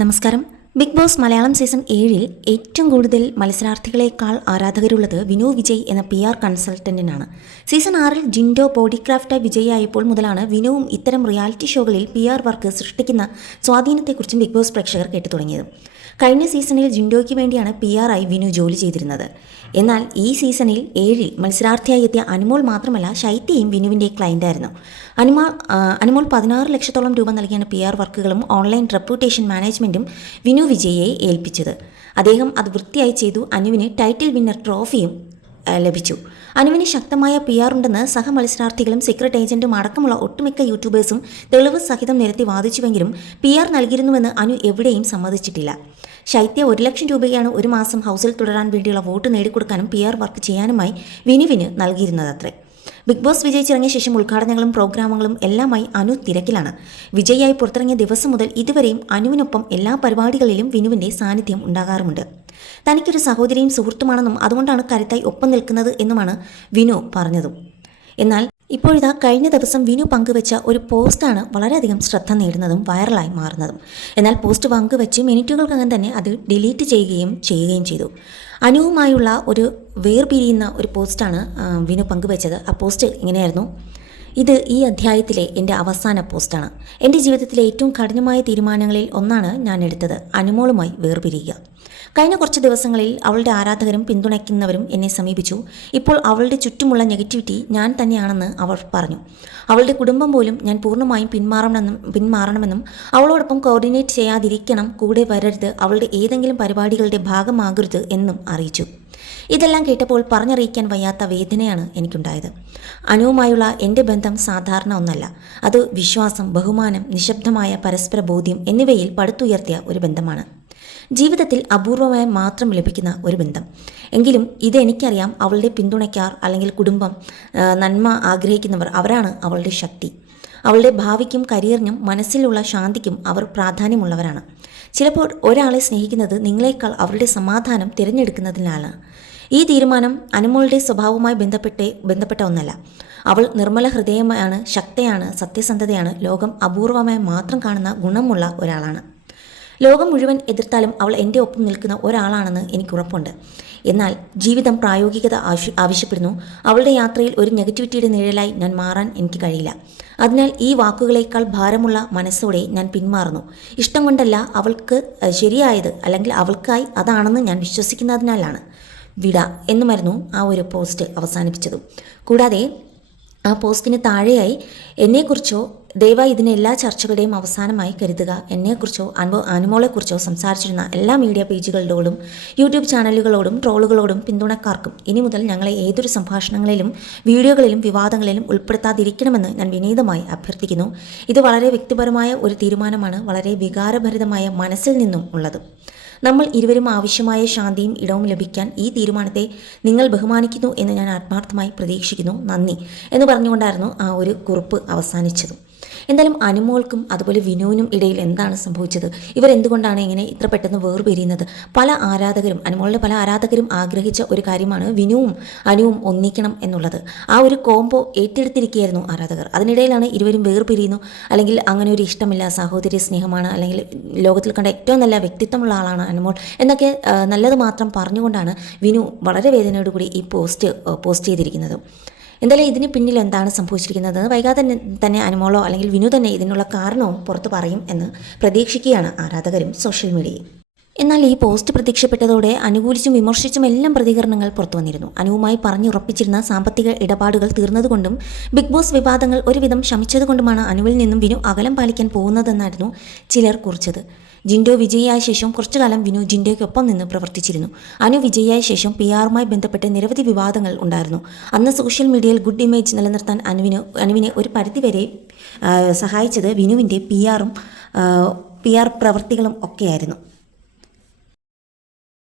നമസ്കാരം. Big boss Malayalam season ഏഴിൽ ഏറ്റവും കൂടുതൽ മത്സരാർത്ഥികളെക്കാൾ ആരാധകരുള്ളത് വിനു വിജയ് എന്ന പി ആർ കൺസൾട്ടന്റിനാണ്. സീസൺ ആറിൽ ജിൻഡോ ബോഡിക്രാഫ്റ്റ് വിജയായപ്പോൾ മുതലാണ് വിനുവും ഇത്തരം റിയാലിറ്റി ഷോകളിൽ പി ആർ വർക്ക് സൃഷ്ടിക്കുന്ന സ്വാധീനത്തെക്കുറിച്ചും ബിഗ് ബോസ് പ്രേക്ഷകർ കേട്ടു തുടങ്ങിയത് കഴിഞ്ഞ സീസണിൽ ജിൻഡോയ്ക്ക് വേണ്ടിയാണ് പി ആർ ആയി വിനു ജോലി ചെയ്തിരുന്നത്. എന്നാൽ ഈ സീസണിൽ ഏഴിൽ മത്സരാർത്ഥിയായി എത്തിയ അനുമോൾ മാത്രമല്ല ശൈത്യയും വിനുവിന്റെ ക്ലയന്റായിരുന്നു അനുമോൾ അനുമോൾ പതിനാറ് ലക്ഷത്തോളം രൂപ നൽകിയാണ് പി ആർ വർക്കുകളും ഓൺലൈൻ റെപ്യൂട്ടേഷൻ മാനേജ്മെന്റും വിനു വിജയെ ഏൽപ്പിച്ചത്. അദ്ദേഹം അത് വൃത്തിയായി ചെയ്തു. അനുവിന് ടൈറ്റിൽ വിന്നർ ട്രോഫിയും ലഭിച്ചു. അനുവിന് ശക്തമായ പി ആർ ഉണ്ടെന്ന് സഹമത്സരാർത്ഥികളും സീക്രട്ട് ഏജന്റും അടക്കമുള്ള ഒട്ടുമിക്ക യൂട്യൂബേഴ്സും തെളിവ് സഹിതം നിരത്തി വാദിച്ചുവെങ്കിലും പി ആർ നൽകിയിരുന്നുവെന്ന് അനു എവിടെയും സമ്മതിച്ചിട്ടില്ല. ശൈത്യ ഒരു ലക്ഷം രൂപയാണ് ഒരു മാസം ഹൗസിൽ തുടരാൻ വേണ്ടിയുള്ള വോട്ട് നേടിക്കൊടുക്കാനും പി ആർ വർക്ക് ചെയ്യാനുമായി വിനുവിന് നൽകിയിരുന്നതത്രേ. ബിഗ് ബോസ് വിജയിച്ചിറങ്ങിയ ശേഷം ഉദ്ഘാടനങ്ങളും പ്രോഗ്രാമുകളും എല്ലാമായി അനു തിരക്കിലാണ്. വിജയിയായി പുറത്തിറങ്ങിയ ദിവസം മുതൽ ഇതുവരെയും അനുവിനൊപ്പം എല്ലാ പരിപാടികളിലും വിനുവിന്റെ സാന്നിധ്യം ഉണ്ടാകാറുമുണ്ട്. തനിക്കൊരു സഹോദരിയും സുഹൃത്തുമാണെന്നും അതുകൊണ്ടാണ് കരുത്തായി ഒപ്പം നിൽക്കുന്നത് എന്നുമാണ് വിനു പറഞ്ഞതും. എന്നാൽ ഇപ്പോഴിതാ കഴിഞ്ഞ ദിവസം വിനു പങ്കുവെച്ച ഒരു പോസ്റ്റാണ് വളരെയധികം ശ്രദ്ധ നേടുന്നതും വൈറലായി മാറുന്നതും. എന്നാൽ പോസ്റ്റ് പങ്കുവെച്ച് മിനിറ്റുകൾക്കകം തന്നെ അത് ഡിലീറ്റ് ചെയ്യുകയും ചെയ്യുകയും ചെയ്തു. അനുവുമായുള്ള ഒരു വേർപിരിയുന്ന ഒരു പോസ്റ്റാണ് വിനു പങ്കുവെച്ചത്. ആ പോസ്റ്റ് ഇങ്ങനെയായിരുന്നു. ഇത് ഈ അധ്യായത്തിലെ എന്റെ അവസാന പോസ്റ്റാണ്. എന്റെ ജീവിതത്തിലെ ഏറ്റവും കഠിനമായ തീരുമാനങ്ങളിൽ ഒന്നാണ് ഞാൻ എടുത്തത്. അനുമോളുമായി വേർപിരിയുക. കഴിഞ്ഞ കുറച്ച് ദിവസങ്ങളിൽ അവളുടെ ആരാധകരും പിന്തുണയ്ക്കുന്നവരും എന്നെ സമീപിച്ചു. ഇപ്പോൾ അവളുടെ ചുറ്റുമുള്ള നെഗറ്റിവിറ്റി ഞാൻ തന്നെയാണെന്ന് അവർ പറഞ്ഞു. അവളുടെ കുടുംബം പോലും ഞാൻ പൂർണമായും പിന്മാറണമെന്നും പിന്മാറണമെന്നും അവളോടൊപ്പം കോർഡിനേറ്റ് ചെയ്യാതിരിക്കണം കൂടെ വരരുത് അവളുടെ ഏതെങ്കിലും പരിപാടികളുടെ ഭാഗമാകരുത് എന്നും അറിയിച്ചു. ഇതെല്ലാം കേട്ടപ്പോൾ പറഞ്ഞറിയിക്കാൻ വയ്യാത്ത വേദനയാണ് എനിക്കുണ്ടായത്. അനുവുമായുള്ള എന്റെ ബന്ധം സാധാരണ ഒന്നല്ല. അത് വിശ്വാസം ബഹുമാനം നിശബ്ദമായ പരസ്പര ബോധ്യം എന്നിവയിൽ പടുത്തുയർത്തിയ ഒരു ബന്ധമാണ്. ജീവിതത്തിൽ അപൂർവമായി മാത്രം ലഭിക്കുന്ന ഒരു ബന്ധം. എങ്കിലും ഇത് എനിക്കറിയാം അവളുടെ പിന്തുണയ്ക്കാർ അല്ലെങ്കിൽ കുടുംബം നന്മ ആഗ്രഹിക്കുന്നവർ അവരാണ് അവളുടെ ശക്തി. അവളുടെ ഭാവിക്കും കരിയറിനും മനസ്സിലുള്ള ശാന്തിക്കും അവർ പ്രാധാന്യമുള്ളവരാണ്. ചിലപ്പോൾ ഒരാളെ സ്നേഹിക്കുന്നത് നിങ്ങളെക്കാൾ അവരുടെ സമാധാനം തിരഞ്ഞെടുക്കുന്നതിനാലാണ്. ഈ തീരുമാനം അനുമോളുടെ സ്വഭാവവുമായി ബന്ധപ്പെട്ടേ ബന്ധപ്പെട്ട ഒന്നല്ല. അവൾ നിർമ്മല ഹൃദയമാണ് ശക്തയാണ് സത്യസന്ധതയാണ് ലോകം അപൂർവമായി മാത്രം കാണുന്ന ഗുണമുള്ള ഒരാളാണ്. ലോകം മുഴുവൻ എതിർത്താലും അവൾ എന്റെ ഒപ്പം നിൽക്കുന്ന ഒരാളാണെന്ന് എനിക്ക് ഉറപ്പുണ്ട്. എന്നാൽ ജീവിതം പ്രായോഗികത ആവശ്യ ആവശ്യപ്പെടുന്നു. അവളുടെ യാത്രയിൽ ഒരു നെഗറ്റിവിറ്റിയുടെ നിഴലായി ഞാൻ മാറാൻ എനിക്ക് കഴിയില്ല. അതിനാൽ ഈ വാക്കുകളേക്കാൾ ഭാരമുള്ള മനസ്സോടെ ഞാൻ പിന്മാറുന്നു. ഇഷ്ടം കൊണ്ടല്ല അവൾക്ക് ശരിയായത് അല്ലെങ്കിൽ അവൾക്കായി അതാണെന്ന് ഞാൻ വിശ്വസിക്കുന്നതിനാലാണ്. വിട എന്നുമായിരുന്നു ആ ഒരു പോസ്റ്റ് അവസാനിപ്പിച്ചതും. കൂടാതെ ആ പോസ്റ്റിന് താഴെയായി എന്നെക്കുറിച്ചോ ദയവായി ഇതിനെ എല്ലാ ചർച്ചകളുടെയും അവസാനമായി കരുതുക. എന്നെക്കുറിച്ചോ അനുഭവ അനുമോളെക്കുറിച്ചോ സംസാരിച്ചിരുന്ന എല്ലാ മീഡിയ പേജുകളോടും യൂട്യൂബ് ചാനലുകളോടും ട്രോളുകളോടും പിന്തുണക്കാർക്കും ഇനി മുതൽ ഞങ്ങളെ ഏതൊരു സംഭാഷണങ്ങളിലും വീഡിയോകളിലും വിവാദങ്ങളിലും ഉൾപ്പെടുത്താതിരിക്കണമെന്ന് ഞാൻ വിനീതമായി അഭ്യർത്ഥിക്കുന്നു. ഇത് വളരെ വ്യക്തിപരമായ ഒരു തീരുമാനമാണ് വളരെ വികാരഭരിതമായ മനസ്സിൽ നിന്നും ഉള്ളത്. നമ്മൾ ഇരുവരും ആവശ്യമായ ശാന്തിയും ഇടവും ലഭിക്കാൻ ഈ തീരുമാനത്തെ നിങ്ങൾ ബഹുമാനിക്കുന്നു എന്ന് ഞാൻ ആത്മാർത്ഥമായി പ്രതീക്ഷിക്കുന്നു. നന്ദി. എന്ന് പറഞ്ഞുകൊണ്ടായിരുന്നു ആ ഒരു കുറിപ്പ് അവസാനിച്ചതും. എന്തായാലും അനുമോൾക്കും അതുപോലെ വിനുവിനും ഇടയിൽ എന്താണ് സംഭവിച്ചത്? ഇവർ എന്തുകൊണ്ടാണ് ഇങ്ങനെ ഇത്ര പെട്ടെന്ന് വേർപിരിയുന്നത്? പല ആരാധകരും അനുമോളുടെ പല ആരാധകരും ആഗ്രഹിച്ച ഒരു കാര്യമാണ് വിനുവും അനുവും ഒന്നിക്കണം എന്നുള്ളത്. ആ ഒരു കോംബോ ഏറ്റെടുത്തിരിക്കുകയായിരുന്നു ആരാധകർ. അതിനിടയിലാണ് ഇരുവരും വേർപിരിയുന്നു. അല്ലെങ്കിൽ അങ്ങനെ ഒരു ഇഷ്ടമില്ല സഹോദരി സ്നേഹമാണ് അല്ലെങ്കിൽ ലോകത്തിൽ കണ്ട ഏറ്റവും നല്ല വ്യക്തിത്വമുള്ള ആളാണ് അനുമോൾ എന്നൊക്കെ നല്ലത് മാത്രം പറഞ്ഞുകൊണ്ടാണ് വിനു വളരെ വേദനയോടുകൂടി ഈ പോസ്റ്റ് പോസ്റ്റ് ചെയ്തിരിക്കുന്നത്. എന്തായാലും ഇതിന് പിന്നിൽ എന്താണ് സംഭവിച്ചിരിക്കുന്നത്? വൈകാതെ തന്നെ അനുമോളോ അല്ലെങ്കിൽ വിനു തന്നെ ഇതിനുള്ള കാരണവും പുറത്തു പറയും എന്ന് പ്രതീക്ഷിക്കുകയാണ് ആരാധകരും സോഷ്യൽ മീഡിയയും. എന്നാൽ ഈ പോസ്റ്റ് പ്രതീക്ഷപ്പെട്ടതോടെ അനുകൂലിച്ചും വിമർശിച്ചും എല്ലാം പ്രതികരണങ്ങൾ പുറത്തു വന്നിരുന്നു. അനുവുമായി പറഞ്ഞുറപ്പിച്ചിരുന്ന സാമ്പത്തിക ഇടപാടുകൾ തീർന്നതുകൊണ്ടും ബിഗ് ബോസ് വിവാദങ്ങൾ ഒരുവിധം ശമിച്ചതുകൊണ്ടുമാണ് അനുവിൽ നിന്നും വിനു അകലം പാലിക്കാൻ പോകുന്നതെന്നായിരുന്നു ചിലർ കുറിച്ചത്. ജിൻഡോ വിജയിയായ ശേഷം കുറച്ചു കാലം വിനു ജിൻഡോയ്ക്കൊപ്പം നിന്ന് പ്രവർത്തിച്ചിരുന്നു. അനു വിജയിയായ ശേഷം പി ആറുമായി ബന്ധപ്പെട്ട് നിരവധി വിവാദങ്ങൾ ഉണ്ടായിരുന്നു. അന്ന് സോഷ്യൽ മീഡിയയിൽ ഗുഡ് ഇമേജ് നിലനിർത്താൻ അനുവിന് അനുവിനെ ഒരു പരിധിവരെ സഹായിച്ചത് വിനുവിന്റെ പി ആറും പി ആർ പ്രവൃത്തികളും ഒക്കെയായിരുന്നു.